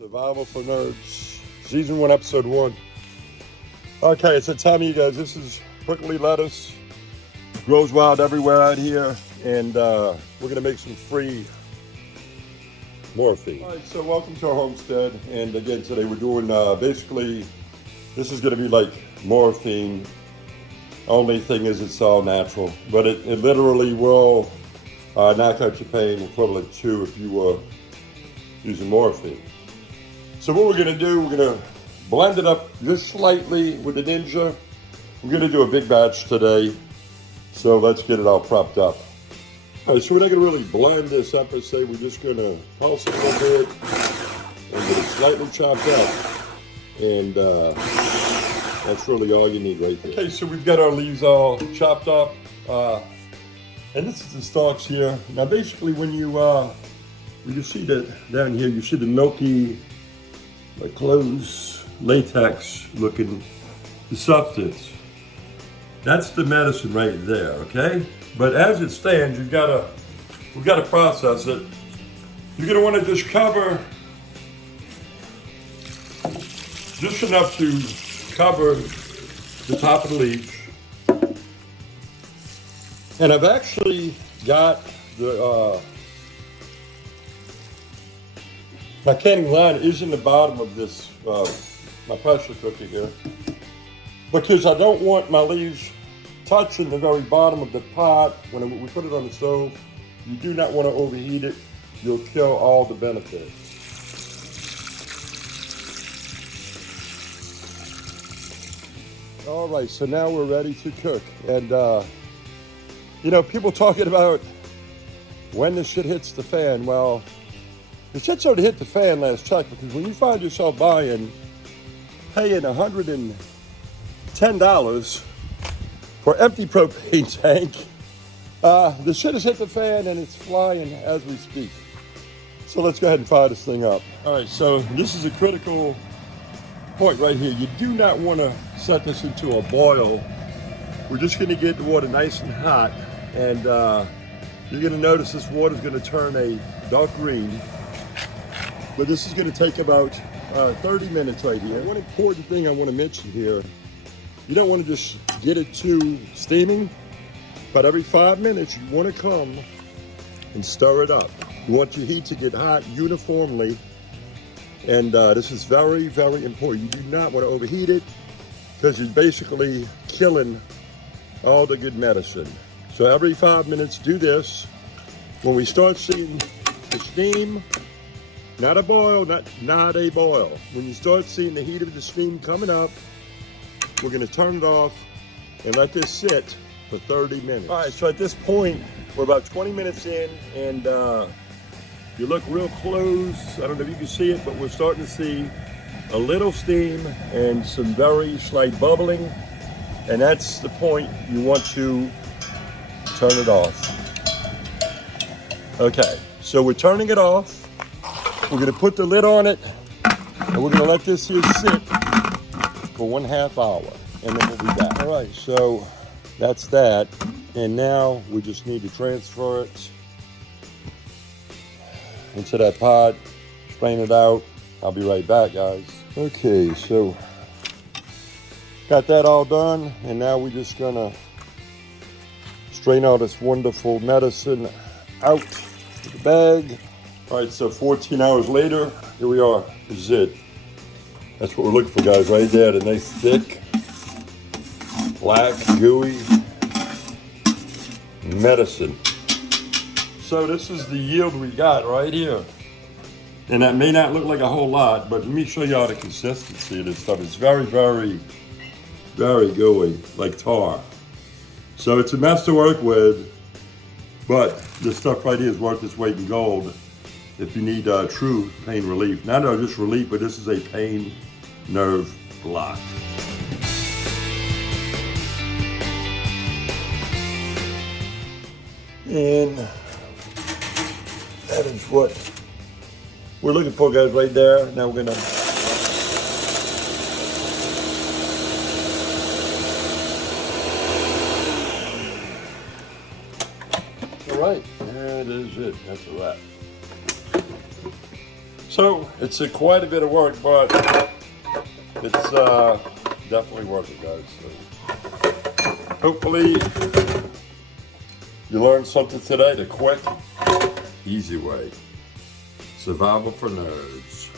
Survival for Nerds, Season 1, Episode 1. Okay, it's that time of you guys. This is prickly lettuce. Grows wild everywhere out here. And we're going to make some free morphine. All right, so welcome to our homestead. And again, today we're doing basically, this is going to be like morphine. Only thing is it's all natural. But it literally will knock out your pain equivalent to if you were using morphine. So what we're going to do, we're going to blend it up just slightly with the Ninja. We're going to do a big batch today. So let's get it all propped up. All right, so we're not going to really blend this up per se. We're just going to pulse it a little bit and get it slightly chopped up. And that's really all you need right there. Okay, so we've got our leaves all chopped up. And this is the stalks here. Now basically when you see that down here, you see the milky, like clothes, latex looking substance. That's the medicine right there, okay? But as it stands, we've got to process it. You're gonna want to just cover just enough to cover the top of the leaves. And I've actually got the my canning line is in the bottom of this my pressure cooker here, because I don't want my leaves touching the very bottom of the pot when we put it on the stove. You do not want to overheat it. You'll kill all the benefits. All right, so now we're ready to cook. And you know, people talking about when the shit hits the fan. Well, the shit's already hit the fan last check, because when you find yourself paying $110 for an empty propane tank, the shit has hit the fan and it's flying as we speak. So let's go ahead and fire this thing up. All right, so this is a critical point right here. You do not want to set this into a boil. We're just going to get the water nice and hot, and you're going to notice this water is going to turn a dark green. But this is going to take about 30 minutes right here. One important thing I want to mention here, you don't want to just get it too steaming, but every 5 minutes you want to come and stir it up. You want your heat to get hot uniformly, and this is very, very important. You do not want to overheat it, because you're basically killing all the good medicine. So every 5 minutes do this. When we start seeing the steam, not a boil, not a boil. When you start seeing the heat of the steam coming up, we're going to turn it off and let this sit for 30 minutes. All right, so at this point, we're about 20 minutes in, and you look real close. I don't know if you can see it, but we're starting to see a little steam and some very slight bubbling. And that's the point you want to turn it off. Okay, so we're turning it off. We're gonna put the lid on it, and we're gonna let this here sit for 1/2 hour, and then we'll be back. All right, so that's that. And now we just need to transfer it into that pot, strain it out. I'll be right back, guys. Okay, so got that all done, and now we're just gonna strain all this wonderful medicine out of the bag. All right, so 14 hours later, here we are. This is it. That's what we're looking for, guys, right there. The nice thick, black, gooey medicine. So this is the yield we got right here. And that may not look like a whole lot, but let me show y'all the consistency of this stuff. It's very, very, very gooey, like tar. So it's a mess to work with, but this stuff right here is worth its weight in gold if you need true pain relief. Not just relief, but this is a pain nerve block. And that is what we're looking for, guys, right there. Now we're gonna all right, that is it. That's a wrap. So it's quite a bit of work, but it's definitely worth it, guys. So hopefully you learned something today, the quick, easy way. Survival for nerds.